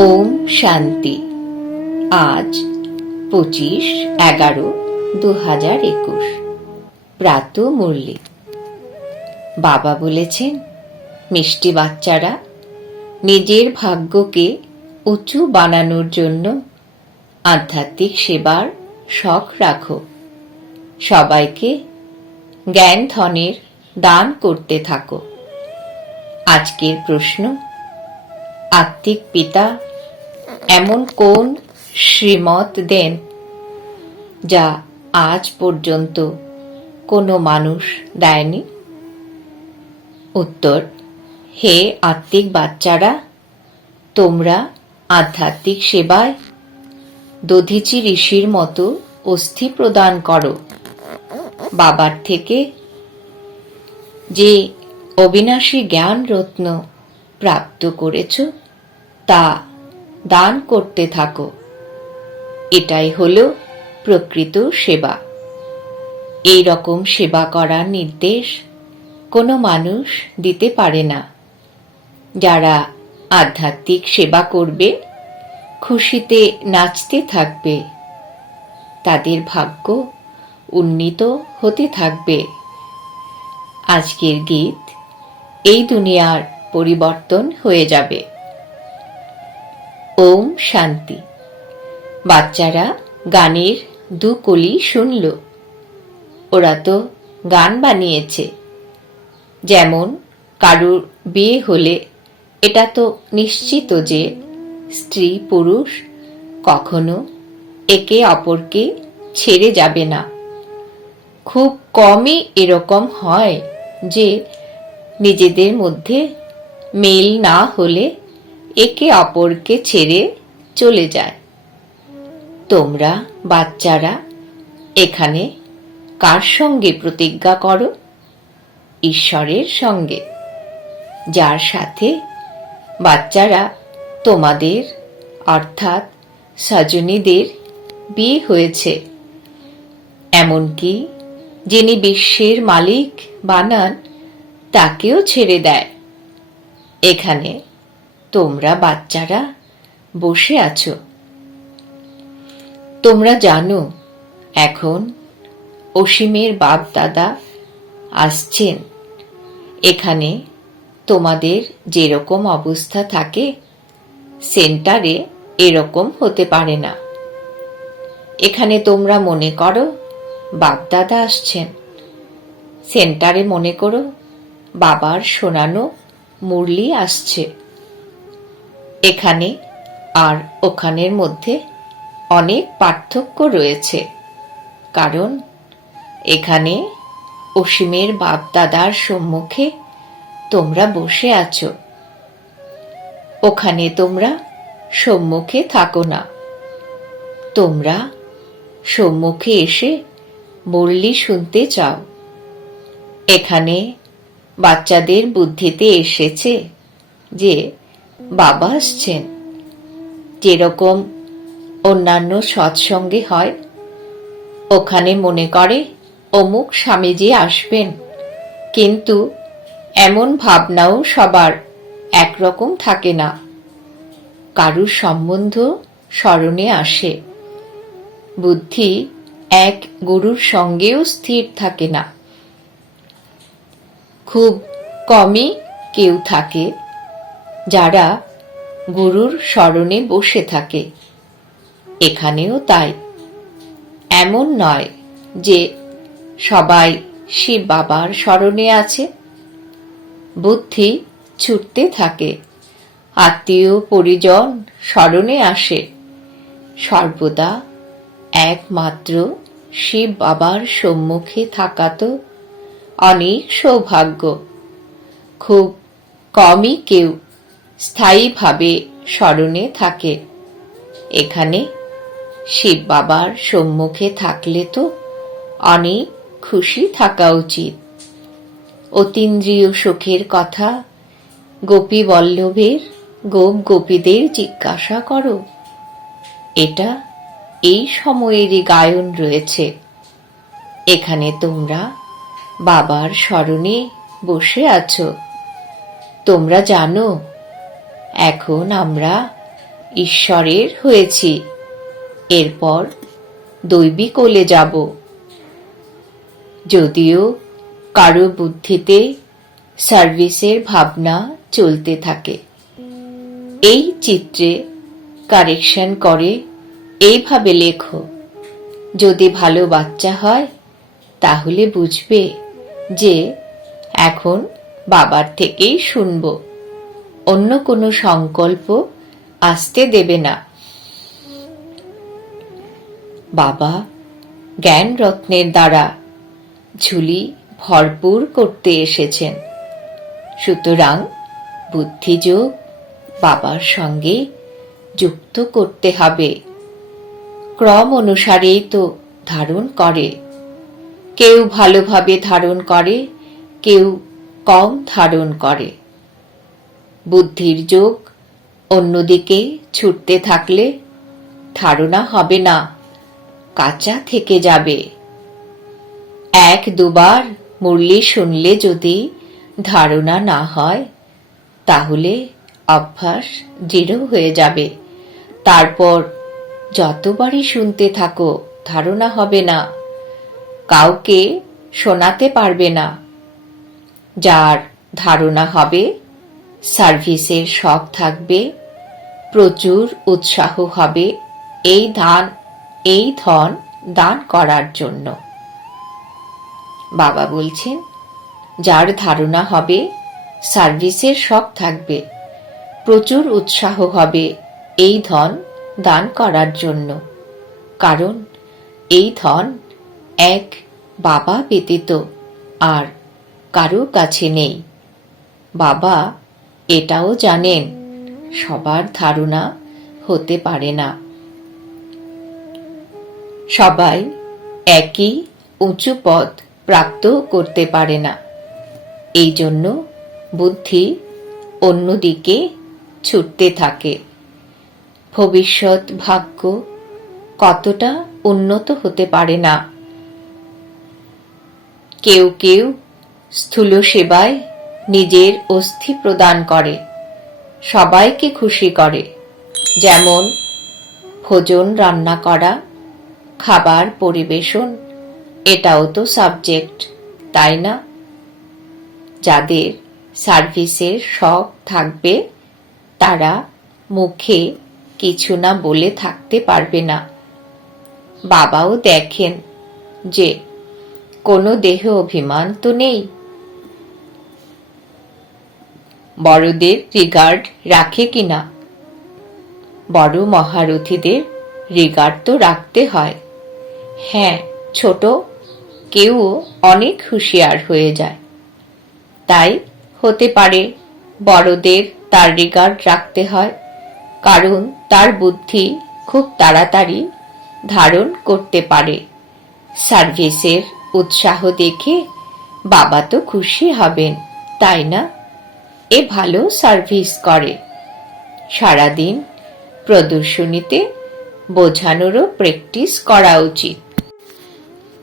ওম শান্তি। আজ 25/11/2021 প্রাত মুরলি। বাবা বলেছেন, মিষ্টি বাচ্চারা, নিজের ভাগ্যকে উঁচু বানানোর জন্য আধ্যাত্মিক সেবার শখ রাখো। সবাইকে জ্ঞান ধনের দান করতে থাকো। আজকের প্রশ্ন, আত্মিক পিতা এমন কোন শ্রীমত দেন যা আজ পর্যন্ত কোনো মানুষ দেয়নি? উত্তর, হে আত্মিক বাচ্চারা, তোমরা আধ্যাত্মিক সেবায় দধিচি ঋষির মতো অস্থি প্রদান করো। বাবার থেকে যে অবিনাশী জ্ঞান রত্ন প্রাপ্ত করেছ তা দান করতে থাকো। এটাই হলো প্রকৃত সেবা। এই রকম সেবা করার নির্দেশ কোনো মানুষ দিতে পারে না। যারা আধ্যাত্মিক সেবা করবে, খুশিতে নাচতে থাকবে, তাদের ভাগ্য উন্নীত হতে থাকবে। আজকের গীত এই দুনিয়ার পরিবর্তন হয়ে যাবে। ওম শান্তি। বাচ্চারা গানের দু কলি শুনল। ওরা তো গান বানিয়েছে। যেমন কারুর বিয়ে হলে এটা তো নিশ্চিত যে স্ত্রী পুরুষ কখনো একে অপরকে ছেড়ে যাবে না। খুব কমই এরকম হয় যে নিজেদের মধ্যে মেল না হলে একে অপরকে ছেড়ে চলে যায়। তোমরা বাচ্চারা এখানে কার সঙ্গে প্রতিজ্ঞা করো? ঈশ্বরের সঙ্গে, যার সাথে বাচ্চারা তোমাদের অর্থাৎ সজনীদের বিয়ে হয়েছে। এমনকি যিনি বিশ্বের মালিক বানান তাকেও ছেড়ে দেয়। এখানে তোমরা বাচ্চারা বসে আছো। তোমরা জানো এখন অসীমের বাপ দাদা আসছেন। এখানে তোমাদের যেরকম অবস্থা থাকে সেন্টারে এরকম হতে পারে না। এখানে তোমরা মনে করো বাপ দাদা আসছেন, সেন্টারে মনে করো বাবার শোনানো মুরলি আসছে। এখানে আর ওখানের মধ্যে অনেক পার্থক্য রয়েছে, কারণ এখানে অসীমের বাপ দাদার সম্মুখে তোমরা বসে আছো। ওখানে তোমরা সম্মুখে থাকো না। তোমরা সম্মুখে এসে মুরলি শুনতে চাও। এখানে বাচ্চাদের বুদ্ধিতে এসেছে যে বাবা আসছেন। যেরকম অন্যান্য সৎসঙ্গে হয়, ওখানে মনে করে অমুক স্বামীজি আসবেন, কিন্তু এমন ভাবনাও সবার একরকম থাকে না। কারুর সম্বন্ধ স্মরণে আসে। বুদ্ধি এক গুরুর সঙ্গেও স্থির থাকে না। খুব কমই কেউ থাকে যারা গুরুর স্মরণে বসে থাকে। এখানেও তাই। এমন নয় যে সবাই শিব বাবার স্মরণে আছে। বুদ্ধি ছুটতে থাকে, আত্মীয় পরিজন স্মরণে আসে। সর্বদা একমাত্র শিব বাবার সম্মুখে থাকা তো অনেক সৌভাগ্য। খুব কমই কেউ স্থায়ীভাবে স্মরণে থাকে। এখানে শিব বাবার সম্মুখে থাকলে তো অনেক খুশি থাকা উচিত। অতীন্দ্রিয় সুখের কথা গোপী বল্লভের গোপ গোপীদের জিজ্ঞাসা করো। এটা এই সময়েরই গায়ন রয়েছে। এখানে তোমরা বাবার স্মরণে বসে আছো। তোমরা জানো এখন আমরা ঈশ্বরের হয়েছি, এরপর দৈবী কোলে যাব। যদিও কারো বুদ্ধিতে সার্ভিসের ভাবনা চলতে থাকে, এই চিত্রে কারেকশন করে এইভাবে লেখো, যদি ভালো বাচ্চা হয় তাহলে বুঝবে যে এখন বাবার থেকেই শুনব, অন্য কোনো সংকল্প আসতে দেবে না। বাবা জ্ঞান রত্নের দ্বারা ঝুলি ভরপুর করতে এসেছেন, সুতরাং বুদ্ধিযোগ বাবার সঙ্গে যুক্ত করতে হবে। ক্রম অনুসারেই তো ধারণ করে, কেউ ভালোভাবে ধারণ করে, কেউ কম ধারণ করে। বুদ্ধির যোগ অন্যদিকে ছুটতে থাকলে ধারণা হবে না, কাঁচা থেকে যাবে। এক দুবার মুরলি শুনলে যদি ধারণা না হয় তাহলে অভ্যাস দৃঢ় হয়ে যাবে। তারপর যতবারই শুনতে থাকো ধারণা হবে না, কাউকে শোনাতে পারবে না। যার ধারণা হবে, সার্ভিসের শখ থাকবে, প্রচুর উৎসাহ হবে এই ধন দান করার জন্য। বাবা বলছেন, যার ধারণা হবে, সার্ভিসের শখ থাকবে, প্রচুর উৎসাহ হবে এই ধন দান করার জন্য, কারণ এই ধন এক বাবা ব্যতীত আর কারো কাছে নেই। বাবা এটাও জানেন সবার ধারণা হতে পারে না, সবাই একই উঁচু পদ প্রাপ্ত করতে পারে না। এই জন্য বুদ্ধি অন্যদিকে ছুটতে থাকে। ভবিষ্যৎ ভাগ্য কতটা উন্নত হতে পারে না। কেউ কেউ স্থূল সেবায় নিজের অস্থি প্রদান করে, সবাইকে খুশি করে, যেমন ভোজন রান্না করা, খাবার পরিবেশন, এটাও তো সাবজেক্ট, তাই না? যাদের সার্ভিসের শখ থাকবে তারা মুখে কিছু না বলে থাকতে পারবে না। বাবাও দেখেন যে কোনো দেহ অভিমান তো নেই। বড়দের রিগার্ড রাখে কিনা? বড় মহারথীদের রিগার্ড তো রাখতে হয়। হ্যাঁ, ছোট কেউ অনেক হুঁশিয়ার হয়ে যায়, তাই হতে পারে বড়দের তার রিগার্ড রাখতে হয়, কারণ তার বুদ্ধি খুব তাড়াতাড়ি ধারণ করতে পারে। সার্ভিসের উৎসাহ দেখে বাবা তো খুশি হবেন, তাই না? এ ভালো সার্ভিস করে। সারাদিন প্রদর্শনীতে বোঝানোরও প্র্যাকটিস করা উচিত।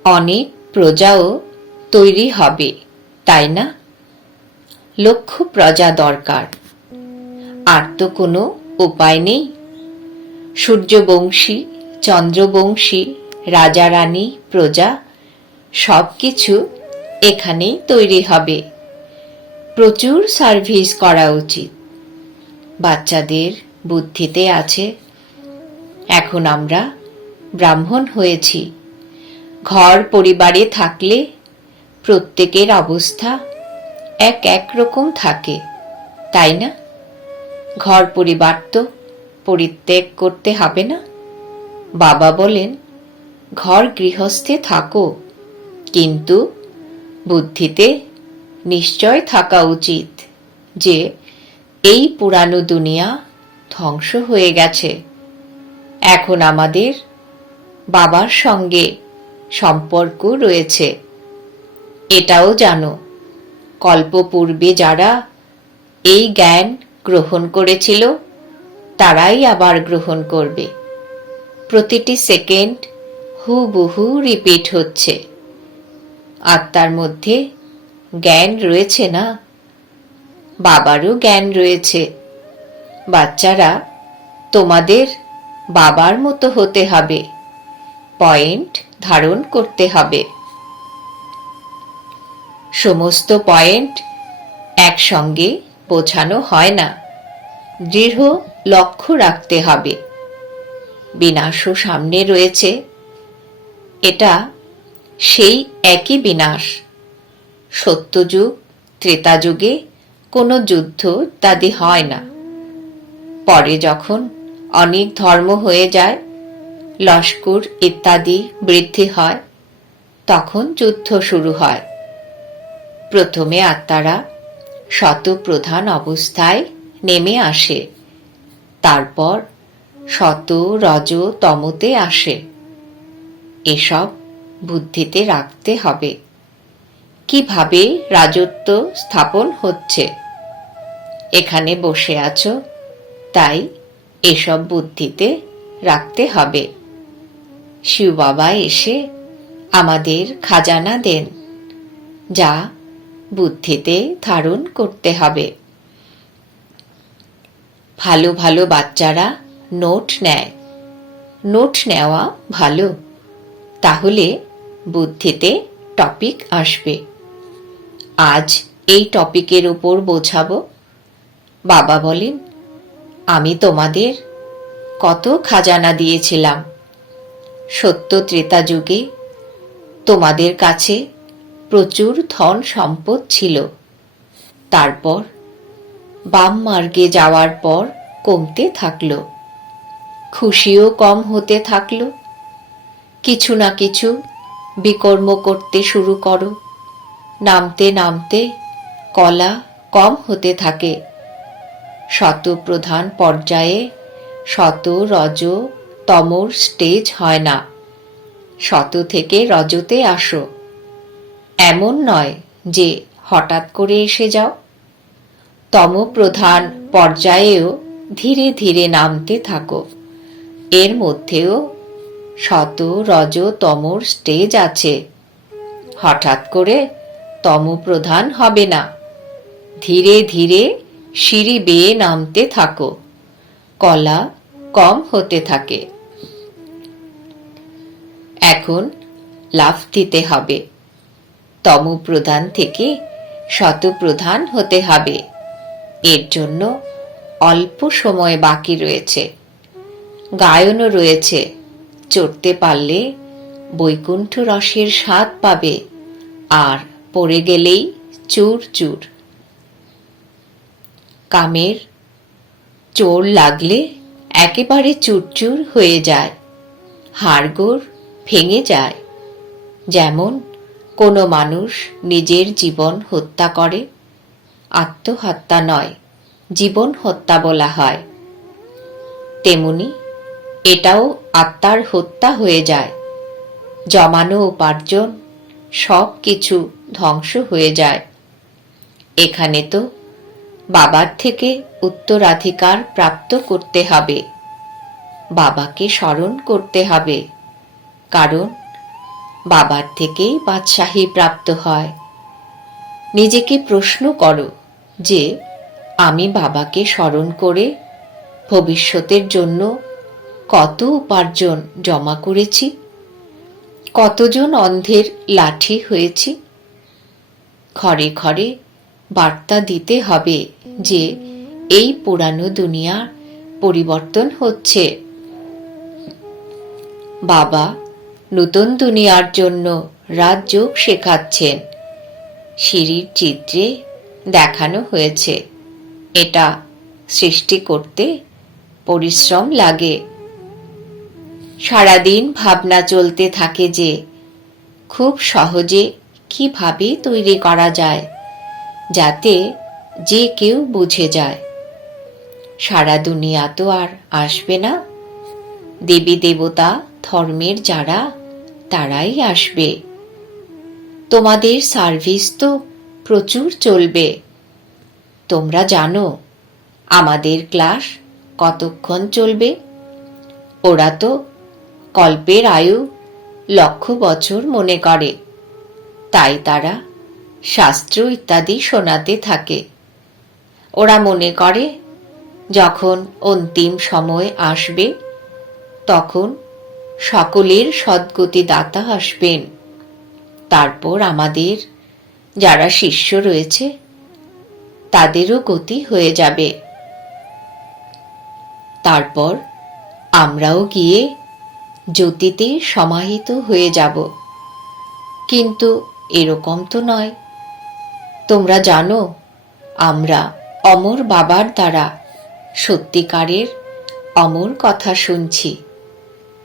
অনেক প্রজাও তৈরি হবে, তাই না? লক্ষ প্রজা দরকার, আর তো কোনো উপায় নেই। সূর্যবংশী, চন্দ্রবংশী, রাজা রানী, প্রজা সবকিছু এখানেই তৈরি হবে। প্রচুর সার্ভিস করা উচিত। বাচ্চাদের বুদ্ধিতে আছে, এখন আমরা ব্রাহ্মণ হয়েছি। ঘর পরিবারে থাকলে প্রত্যেকের অবস্থা এক রকম থাকে, তাই না? ঘর পরিবার তো পরিত্যাগ করতে হবে না। বাবা বলেন, ঘর গৃহস্থে থাকো, কিন্তু বুদ্ধিতে নিশ্চয় থাকা উচিত যে এই পুরানো দুনিয়া ধ্বংস হয়ে গেছে। এখন আমাদের বাবার সঙ্গে সম্পর্ক রয়েছে। এটাও জানো, কল্পপূর্বে যারা এই জ্ঞান গ্রহণ করেছিল তারাই আবার গ্রহণ করবে। প্রতিটি সেকেন্ড হুবহু রিপিট হচ্ছে। আত্মার মধ্যে জ্ঞান রয়েছে না? বাবারও জ্ঞান রয়েছে। বাচ্চারা তোমাদের বাবার মতো হতে হবে, পয়েন্ট ধারণ করতে হবে। সমস্ত পয়েন্ট একসঙ্গে বোঝানো হয় না, দৃঢ় লক্ষ্য রাখতে হবে। বিনাশও সামনে রয়েছে, এটা সেই একই বিনাশ। সত্যযুগ ত্রেতাযুগে কোনো যুদ্ধ ইত্যাদি হয় না। পরে যখন অনেক ধর্ম হয়ে যায়, লস্কর ইত্যাদি বৃদ্ধি হয়, তখন যুদ্ধ শুরু হয়। প্রথমে আত্মারা শতপ্রধান অবস্থায় নেমে আসে, তারপর শত রজ তমতে আসে। এসব বুদ্ধিতে রাখতে হবে। কিভাবে রাজত্ব স্থাপন হচ্ছে, এখানে বসে আছো, তাই এসব বুদ্ধিতে রাখতে হবে। শিব বাবা এসে আমাদের খাজানা দেন, যা বুদ্ধিতে ধারণ করতে হবে। ভালো ভালো বাচ্চারা নোট নেয়। নোট নেওয়া ভালো, তাহলে বুদ্ধিতে টপিক আসবে। আজ এই টপিকের উপর বোঝাবো। বাবা বলেন, আমি তোমাদের কত খাজানা দিয়েছিলাম। সত্য ত্রেতা যুগে তোমাদের কাছে প্রচুর ধন সম্পদ ছিল, তারপর বাম মার্গে যাওয়ার পর কমতে থাকলো, খুশিও কম হতে থাকলো। কিছু না কিছু বিকর্ম করতে শুরু করো, নামতে নামতে কলা কম হতে থাকে। শতপ্রধান পর্যায়ে শত রজ তমর স্টেজ হয় না, শত থেকে রজতে আসো। এমন নয় যে হঠাৎ করে এসে যাও। তমপ্রধান পর্যায়েও ধীরে ধীরে নামতে থাকো। এর মধ্যেও শত রজ তমর স্টেজ আছে। হঠাৎ করে তমপ্রধান হবে না, ধীরে ধীরে সিঁড়ি বেয়ে নামতে থাকো, কলা কম হতে থাকে। এখন লাফ দিতে হবে, তমপ্রধান থেকে শতপ্রধান হতে হবে। এর জন্য অল্প সময় বাকি রয়েছে, গায়নও রয়েছে। চড়তে পারলে বৈকুণ্ঠ রসের স্বাদ পাবে, আর পড়ে গেলেই চুর চুর। কামের চোর লাগলে একেবারে চুরচুর হয়ে যায়, হাড়গোড় ভেঙে যায়। যেমন কোনো মানুষ নিজের জীবন হত্যা করে, আত্মহত্যা নয়, জীবন হত্যা বলা হয়। তেমনি এটাও আত্মার হত্যা হয়ে যায়। জমানো উপার্জন সব কিছু ধ্বংস হয়ে যায়। এখানে তো বাবার থেকে উত্তরাধিকার প্রাপ্ত করতে হবে, বাবাকে স্মরণ করতে হবে, কারণ বাবার থেকেই বাদশাহী প্রাপ্ত হয়। নিজেকে প্রশ্ন করো যে আমি বাবাকে স্মরণ করে ভবিষ্যতের জন্য কত উপার্জন জমা করেছি, কতজন অন্ধের লাঠি হয়েছি। ঘরে ঘরে বার্তা দিতে হবে যে এই পুরানো দুনিয়ার পরিবর্তন হচ্ছে। বাবা নতুন দুনিয়ার জন্য রাজযোগ শেখাচ্ছেন। সিঁড়ির চিত্রে দেখানো হয়েছে, এটা সৃষ্টি করতে পরিশ্রম লাগে। সারাদিন ভাবনা চলতে থাকে যে খুব সহজে কিভাবে তৈরি করা যায়, যাতে যে কেউ বুঝে যায়। সারা দুনিয়া তো আর আসবে না, দেবী দেবতা ধর্মের যারা, তারাই আসবে। তোমাদের সার্ভিস তো প্রচুর চলবে। তোমরা জানো আমাদের ক্লাস কতক্ষণ চলবে? ওরা তো কল্পের আয়ু লক্ষ বছর মনে করে, তাই তারা শাস্ত্র ইত্যাদি শোনাতে থাকে। ওরা মনে করে যখন অন্তিম সময় আসবে তখন সকলের সদ্গতি দাতা আসবেন। তারপর আমাদের যারা শিষ্য রয়েছে তাদেরও গতি হয়ে যাবে। তারপর আমরাও গিয়ে জ্যোতিতে সমাহিত হয়ে যাব। কিন্তু এরকম তো নয়। তোমরা জানো আমরা অমর বাবার দ্বারা সত্যিকারের অমর কথা শুনছি।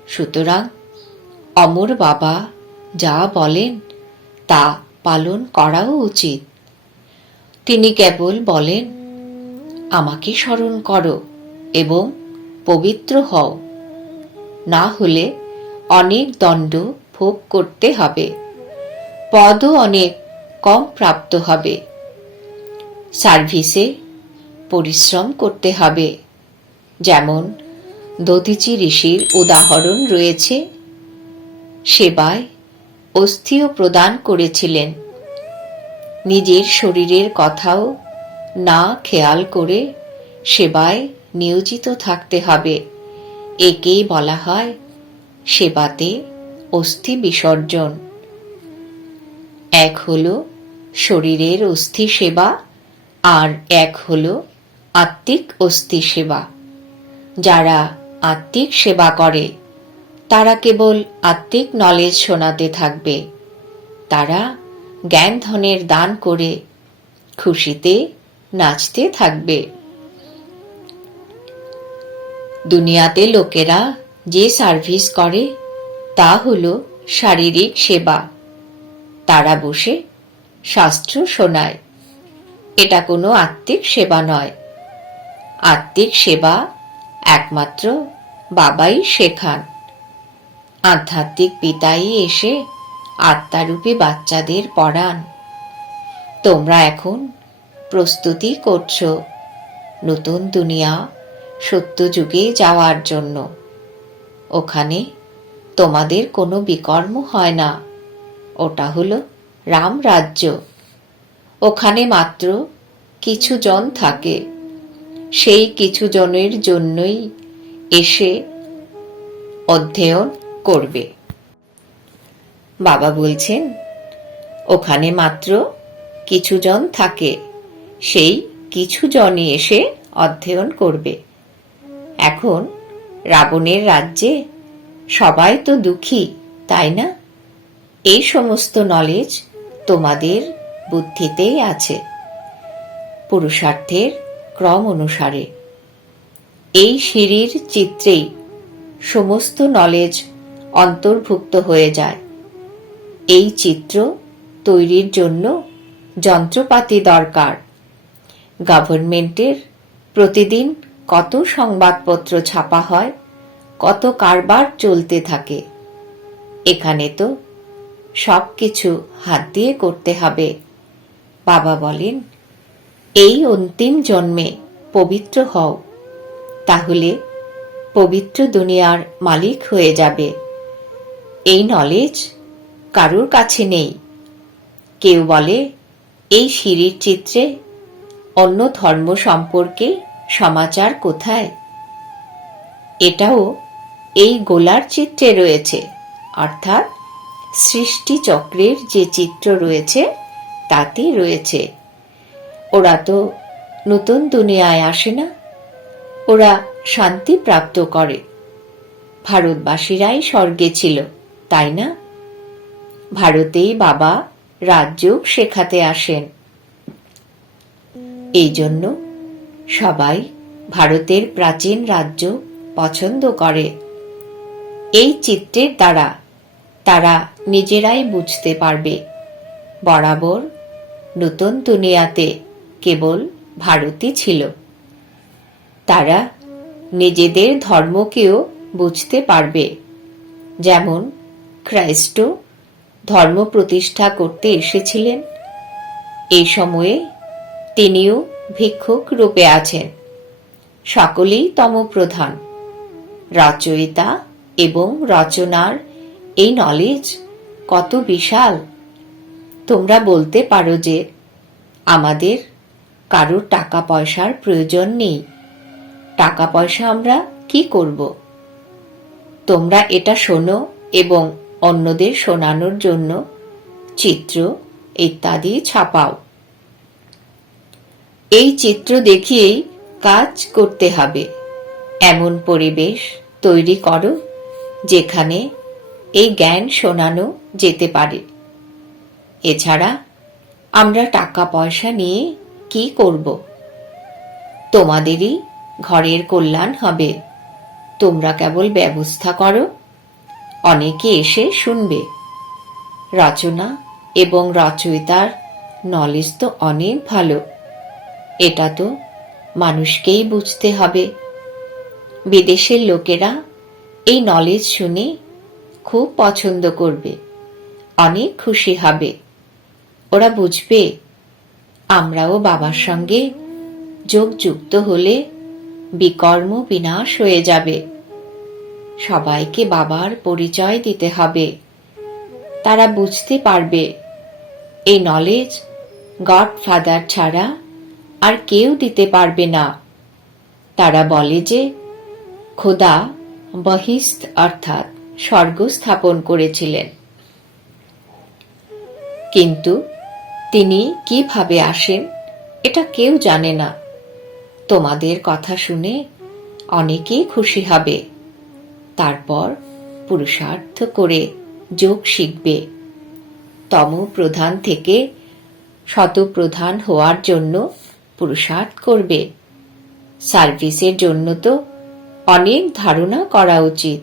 সুতরাং অমর বাবা যা বলেন তা পালন করাও উচিত। তিনি কেবল বলেন, আমাকে স্মরণ করো এবং পবিত্র হও, না হলে অনেক দণ্ড ভোগ করতে হবে, পদও অনেক কম প্রাপ্ত হবে। সার্ভিসে পরিশ্রম করতে হবে। যেমন দধিচি ঋষির উদাহরণ রয়েছে। সেবায় অস্থিও প্রদান করেছিলেন। নিজের শরীরের কথাও না খেয়াল করে সেবায় নিয়োজিত থাকতে হবে। একেই বলা হয় সেবাতে অস্থি বিসর্জন। এক হলো শরীরের অস্থি সেবা, আর এক হলো আত্মিক অস্থি সেবা। যারা আত্মিক সেবা করে তারা কেবল আত্মিক নলেজ শোনাতে থাকবে। তারা জ্ঞান ধনের দান করে খুশিতে নাচতে থাকবে। দুনিয়াতে লোকেরা যে সার্ভিস করে তা হলো শারীরিক সেবা। তারা বসে শাস্ত্র শোনায়। এটা কোনো আত্মিক সেবা নয়। আত্মিক সেবা একমাত্র বাবাই শেখান। আধ্যাত্মিক পিতাই এসে আত্মারূপী বাচ্চাদের পড়ান। তোমরা এখন প্রস্তুতি করছো নতুন দুনিয়া সত্যযুগে যাওয়ার জন্য। ওখানে তোমাদের কোনো বিকর্ম হয় না। ওটা হলো রাম রাজ্য। ওখানে মাত্র কিছু জন থাকে। সেই কিছু জনের জন্যই এসে অধ্যয়ন করবে। বাবা বলছেন, ওখানে মাত্র কিছু জন থাকে। সেই কিছু জনই এসে অধ্যয়ন করবে। এখন রাবণের রাজ্যে সবাই তো দুঃখী, তাই না? এই সমস্ত নলেজ তোমাদের বুদ্ধিতেই আছে, পুরুষার্থের ক্রম অনুসারে। এই সিঁড়ির চিত্রেই সমস্ত নলেজ অন্তর্ভুক্ত হয়ে যায়। এই চিত্র তৈরির জন্য যন্ত্রপাতি দরকার। গভর্নমেন্টের প্রতিদিন কত সংবাদপত্র ছাপা হয়, কত কারবার চলতে থাকে। এখানে তো সবকিছু হাত দিয়ে করতে হবে। বাবা বলেন, এই অন্তিম জন্মে পবিত্র হও, তাহলে পবিত্র দুনিয়ার মালিক হয়ে যাবে। এই নলেজ কারোর কাছে নেই। কেউ বলে, এই সিঁড়ির চিত্রে অন্য ধর্ম সম্পর্কে সমাচার কোথায়? এটাও এই গোলার চিত্রে রয়েছে, অর্থাৎ সৃষ্টি চক্রের যে চিত্র রয়েছে তাতে রয়েছে। ওরা তো নতুন দুনিয়ায় আসে না, ওরা শান্তি প্রাপ্ত করে। ভারতবাসীরাই স্বর্গে ছিল, তাই না? ভারতেই বাবা রাজযোগ শেখাতে আসেন। এই জন্য সবাই ভারতের প্রাচীন রাজ্য পছন্দ করে। এই চিত্রের দ্বারা তারা নিজেরাই বুঝতে পারবে বরাবর নতুন দুনিয়াতে কেবল ভারতই ছিল। তারা নিজেদের ধর্মকেও বুঝতে পারবে। যেমন খ্রিস্ট ধর্ম প্রতিষ্ঠা করতে এসেছিলেন, এই সময়ে তিনিও ভিক্ষুক রূপে আছেন। সকলেই তমপ্রধান। রচয়িতা এবং রচনার এই নলেজ কত বিশাল! তোমরা বলতে পারো যে আমাদের কারোর টাকা পয়সার প্রয়োজন নেই, টাকা পয়সা আমরা কি করব? তোমরা এটা শোনো এবং অন্যদের শোনানোর জন্য চিত্র ইত্যাদি ছাপাও। এই চিত্র দেখিয়েই কাজ করতে হবে। এমন পরিবেশ তৈরি করো যেখানে এই জ্ঞান শোনানো যেতে পারে। এছাড়া আমরা টাকা পয়সা নিয়ে কি করব? তোমাদেরই ঘরের কল্যাণ হবে। তোমরা কেবল ব্যবস্থা করো, অনেকে এসে শুনবে। রচনা এবং রচয়িতার নলেজ তো অনেক ভালো, এটা তো মানুষকেই বুঝতে হবে। বিদেশের লোকেরা এই নলেজ শুনে খুব পছন্দ করবে, অনেক খুশি হবে। ওরা বুঝবে আমরাও বাবার সঙ্গে যোগযুক্ত হলে বিকর্ম বিনাশ হয়ে যাবে। সবাইকে বাবার পরিচয় দিতে হবে। তারা বুঝতে পারবে এই নলেজ গডফাদার ছাড়া আর কেউ দিতে পারবে না। তারা বলে যে খোদা বহিস্ত অর্থাৎ স্বর্গ স্থাপন করেছিলেন, কিন্তু তিনি কিভাবে আসেন এটা কেউ জানে না। তোমাদের কথা শুনে অনেকেই খুশি হবে। তারপর পুরুষার্থ করে যোগ শিখবে। তম প্রধান থেকে শতপ্রধান হওয়ার জন্য পুরুষার্থ করবে। সার্ভিসের জন্য তো অনেক ধারণা করা উচিত।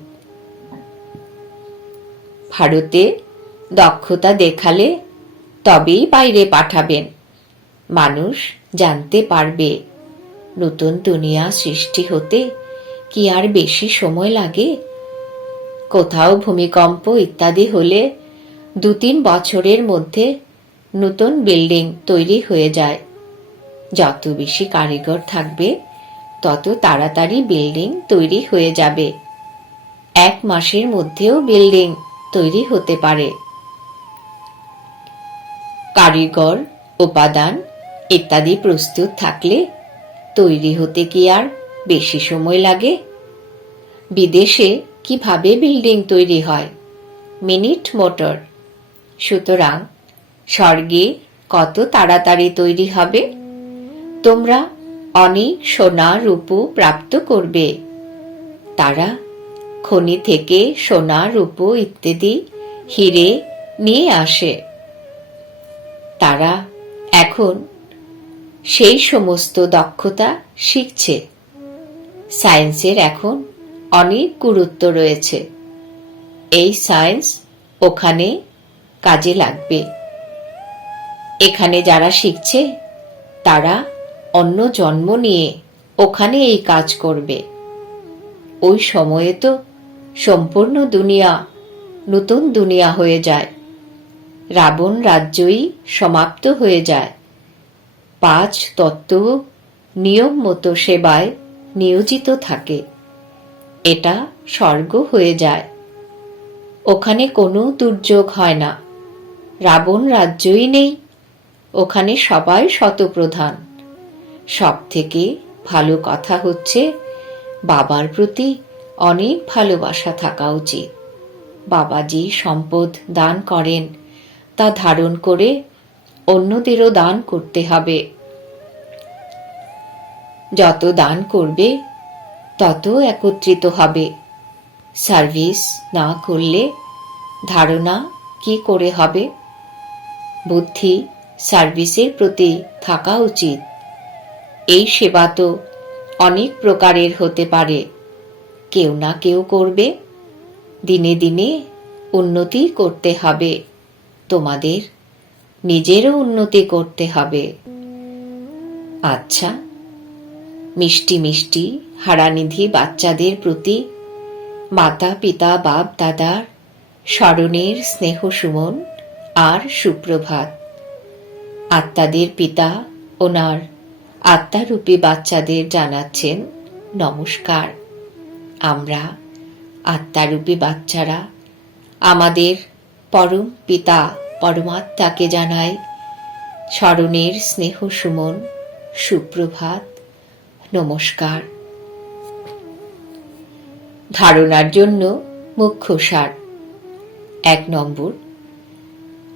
ভারতে দক্ষতা দেখালে তবেই বাইরে পাঠাবেন। মানুষ জানতে পারবে নতুন দুনিয়া সৃষ্টি হতে কি আর বেশি সময় লাগে? কোথাও ভূমিকম্প ইত্যাদি হলে 2-3 বছরের মধ্যে নতুন বিল্ডিং তৈরি হয়ে যায়। যত বেশি কারিগর থাকবে তত তাড়াতাড়ি বিল্ডিং তৈরি হয়ে যাবে। 1 মাসের মধ্যেও বিল্ডিং তৈরি হতে পারে। কারিগর, উপাদান ইত্যাদি প্রস্তুত থাকলে তৈরি হতে কি আর বেশি সময় লাগে? বিদেশে কিভাবে বিল্ডিং তৈরি হয়? Minute motor. সুতরাং স্বর্গে কত তাড়াতাড়ি তৈরি হবে। তোমরা অনেক সোনা রূপো প্রাপ্ত করবে। তারা খনি থেকে সোনা রূপো ইত্যাদি হিরে নিয়ে আসে। তারা এখন সেই সমস্ত দক্ষতা শিখছে। সায়েন্সের এখন অনেক গুরুত্ব রয়েছে। এই সায়েন্স ওখানে কাজে লাগবে। এখানে যারা শিখছে তারা অন্য জন্ম নিয়ে ওখানে এই কাজ করবে। ওই সময়ে তো সম্পূর্ণ দুনিয়া নতুন দুনিয়া হয়ে যায়। রাবণ রাজ্যই সমাপ্ত হয়ে যায়। 5 তত্ত্ব নিয়ম মতো সেবায় নিয়োজিত থাকে। এটা স্বর্গ হয়ে যায়। ওখানে কোনো দুর্যোগ হয় না। রাবণ রাজ্যই নেই। ওখানে সবাই শতপ্রধান। সব থেকে ভালো কথা হচ্ছে বাবার প্রতি অনেক ভালোবাসা থাকা উচিত। বাবাজি সম্পদ দান করেন, তা ধারণ করে অন্যদেরও দান করতে হবে। যত দান করবে তত একত্রিত হবে। সার্ভিস না করলে ধারণা কি করে হবে? বুদ্ধি সার্ভিসের প্রতি থাকা উচিত। এই সেবা তো অনেক প্রকারের হতে পারে। কেউ না কেউ করবে। দিনে দিনে উন্নতি করতে হবে। তোমাদের নিজেরও উন্নতি করতে হবে। আচ্ছা, মিষ্টি মিষ্টি হারানিধি বাচ্চাদের প্রতি মাতা পিতা বাপ দাদার স্মরণের স্নেহ সুমন আর সুপ্রভাত। আত্মাদের পিতা ওনার আত্মারূপী বাচ্চাদের জানাচ্ছেন নমস্কার। আমরা আত্মারূপী বাচ্চারা আমাদের পরম পিতা পরমাত্মাকে জানাই স্মরণের স্নেহ সুমন, সুপ্রভাত, নমস্কার। ধারণার জন্য মুখ্য সার। 1 নম্বর,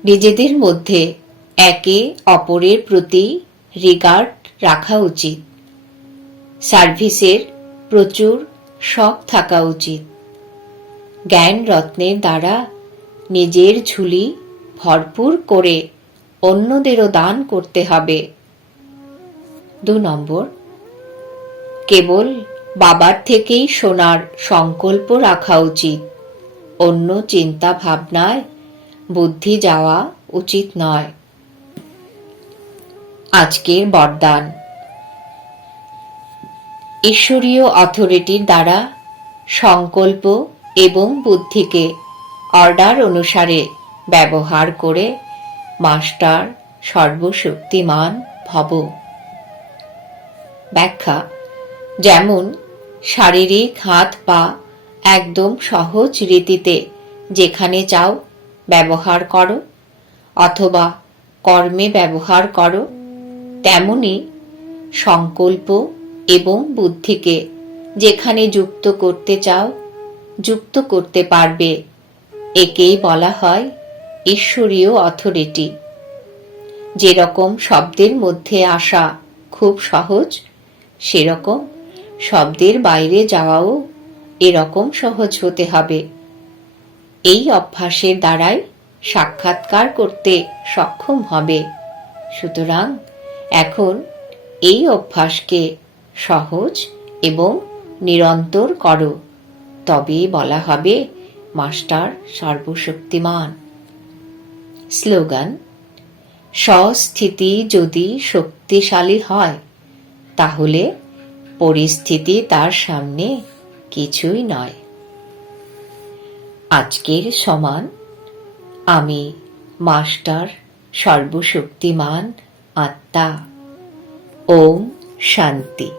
নিজেদের মধ্যে একে অপরের প্রতি রিগার্ড রাখা উচিত। সার্ভিসের প্রচুর শখ থাকা উচিত। জ্ঞান রত্নের দ্বারা নিজের ঝুলি ভরপুর করে অন্যদেরও দান করতে হবে। 2 নম্বর, কেবল বাবার থেকেই শোনার সংকল্প রাখা উচিত। অন্য চিন্তা ভাবনায় বুদ্ধি যাওয়া উচিত নয়। আজকের বরদান। ঈশ্বরীয় অথরিটির দ্বারা সংকল্প এবং বুদ্ধিকে অর্ডার অনুসারে ব্যবহার করে মাস্টার সর্বশক্তিমান ভব। ব্যাখ্যা: যেমন শারীরিক হাত পা একদম সহজ রীতিতে যেখানে চাও ব্যবহার করো অথবা কর্মে ব্যবহার করো, তেমনি সংকল্প এবং বুদ্ধিকে যেখানে যুক্ত করতে চাও যুক্ত করতে পারবে। একেই বলা হয় ঈশ্বরীয় অথরিটি। যেরকম শব্দের মধ্যে আসা খুব সহজ, সেরকম শব্দের বাইরে যাওয়াও এরকম সহজ হতে হবে। এই অভ্যাসের দ্বারাই সাক্ষাৎকার করতে সক্ষম হবে। সুতরাং এখন এই অভ্যাসকে সহজ এবং নিরন্তর করো, তবেই বলা হবে মাস্টার সর্বশক্তিমান। স্লোগান: স্বস্থিতি যদি শক্তিশালী হয় তাহলে পরিস্থিতি তার সামনে কিছুই নয়। আজকের সমান আমি মাস্টার সর্বশক্তিমান আত্মা। ওম শান্তি।